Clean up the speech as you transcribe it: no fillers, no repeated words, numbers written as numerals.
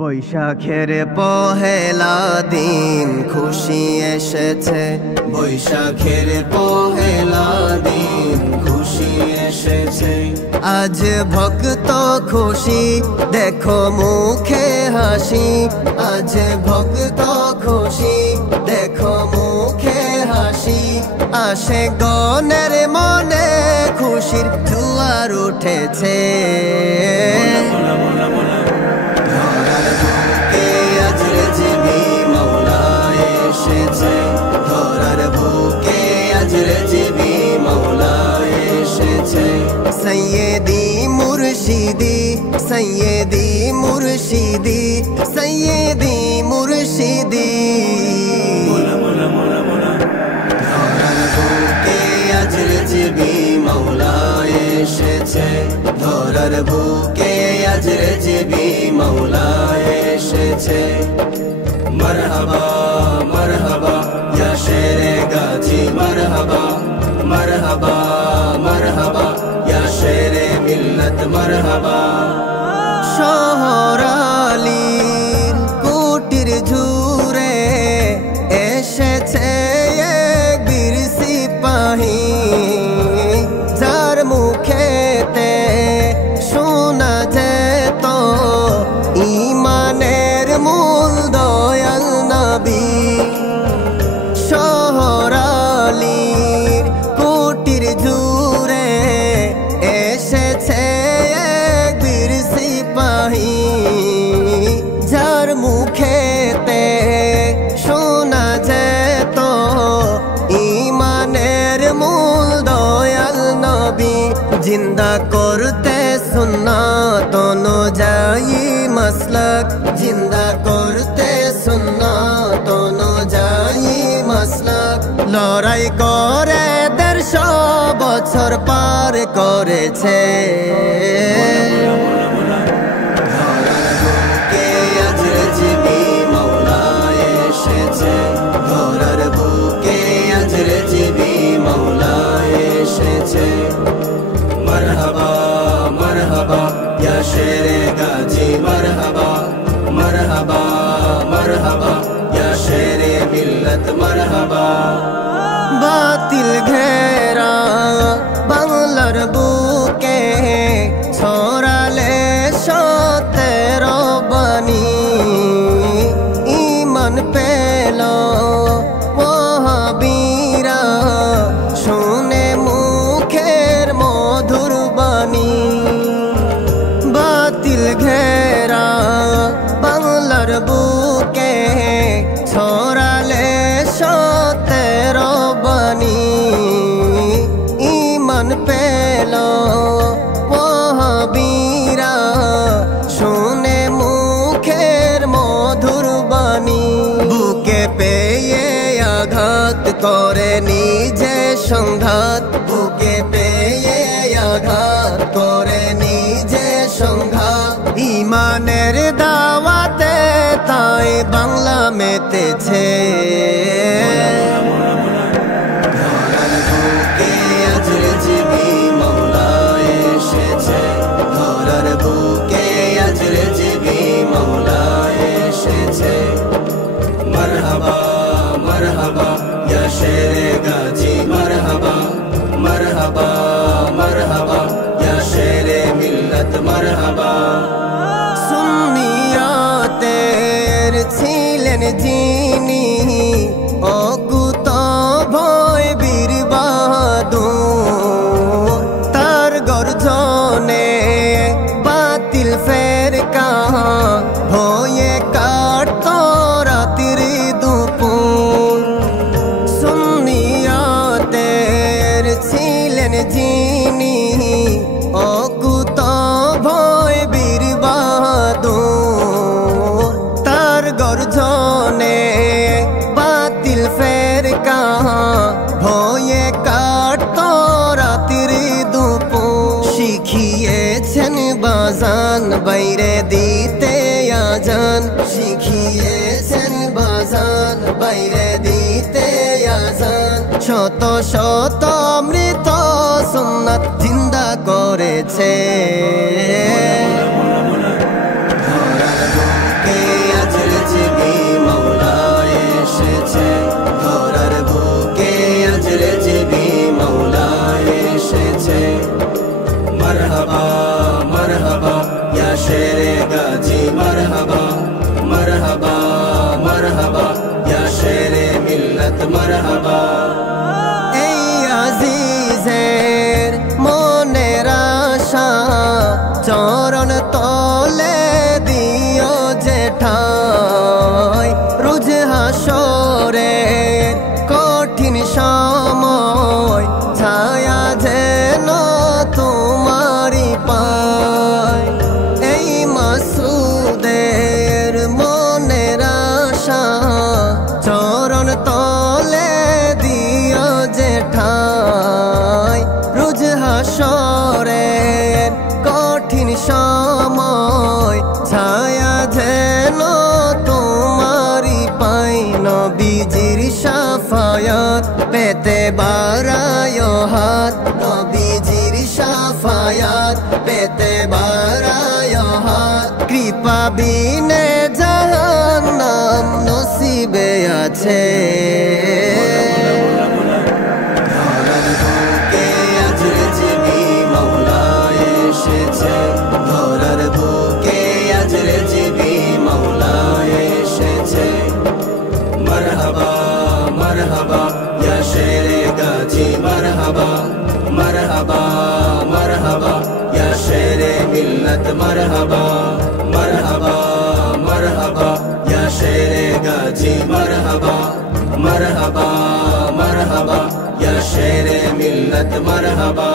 বৈশাখের পহেলা দিন খুশি এসেছে, বৈশাখের পহেলা দিন খুশি এসেছে। আজ ভক্ত খুশি দেখো মুখে হাসি, আজ ভক্ত খুশি দেখো মুখে হাসি। আসে গণের মনে খুশির জোয়ার উঠেছে। সৈয়দি মুর্শিদি সৈয়দি মুর্শিদি সৈয়দি মুর্শিদি, আজরে জিবি মৌলা এসেছে, ধরার বুকে আজরে জিবি মৌলা এসেছে। মরহবা মরহবা ইয়া শেরে গাজী, মরহবা মরহবা মরহবা ইয়া শেরে মিল্লত, মরহবা। শহরালির কুটির ঝুরে এসেছে এক বীর সিপাহী, যার মুখেতে শোনা যেত ঈমানের মূল দয়াল নবী। শহরালির কুটির ঝুরে এসেছে এক বীর সিপাহী, যার মুখেতে শোনা যেত ঈমানের মূল দয়াল নবী। জিন্দা করতে সুন্নাত অনুযায়ী মাসলক, জিন্দা করতে সুন্নাত অনুযায়ী মাসলক। লড়াই করে 150 বছর পার করেছে। আজরে জিবি মৌলা এসেছে, ধরার বুকে আজরে জিবি মৌলা এসেছে। মরহবা মরহবা ইয়া শেরে গাজী, মরহবা মরহবা মরহবা ইয়া শেরে মিল্লত, মরহবা। বাতিল ঘেরা বাংলার বুকে ছড়ালে সতের বাণী, ঈমান পেল ওয়াহাবীরা শুনে মুখের মধুর বাণী। বাতিল ঘেরা বাংলার বুকে ছড়ালে সতের বাণী, ঈমান পেল ওয়াহাবীরা শুনে মুখের মধুর বাণী। বুকে পেয়ে আঘাত করে নিজে সংঘাত, বুকে পেয়ে আঘাত করে নিজে সংঘাত। ঈমানের দাওয়াতে তাই বাংলা মেতেছে। ধরার বুকে আজরে জিবি মৌলা এসেছে, ধরার বুকে আজরে জিবি মৌলা এসেছে। মরহবা মরহবা ইয়া শেরে গাজী, মরহবা মরহবা মরহবা ইয়া শেরে মিল্লত, মরহবা। সুন্নিয়াতের ছিলেন যিনি অকুত ভয় বীর বাহাদুর, তার গর্জনে বাতিল ফেরকা হয়ে কাটত রাতির দুপুর। সুন্নিয়াতের ছিলেন যিনি অকুত ভয় বীর বাহাদুর, তার গর্জনে বাতিল ফেরকা হয়ে কাটত রাতির দুপুর। শিখিয়েছেন বাজান বাইরে দিতে আজান, শিখিয়েছেন বাজান বাইরে দিতে আজান। শত শত অমৃত সুন্নাত জিন্দা করেছে। ধরার বুকে गाजी मरहबा मरहबा मरहबा या शेरे मिल्लत मरहबा এই আজিজের মনের আশা চরণ তলে দিও জেঠাই রোজ হাসরে কঠিন সময় ছায়া যেন তোমারি পায় এই মাসুদের মনের আশা চরণ তলে দিও জেঠাই রোজ হাসরের কঠিন সময় ছায়া যেন তোমারি পাই নবীজির শাফায়াত পেতে বাড়ায় হাত নবীজির শাফায়াত পেতে বাড়ায় হাত কৃপা বিনে জাহান্নাম নসিবে আছে ধরার বুকে আজ রেজিবি মওলা এসেছে ধরার বুকে আজ রেজিবি মওলা এসেছে मरहबा मरहबा या शेरे गाजी मरहबा मरहबा मरहबा या शेरे मिल्लत मरहबा मरहबा मरहबा या शेरे गाजी मरहबा मरहबा मरहबा या शेरे मिल्लत मरहबा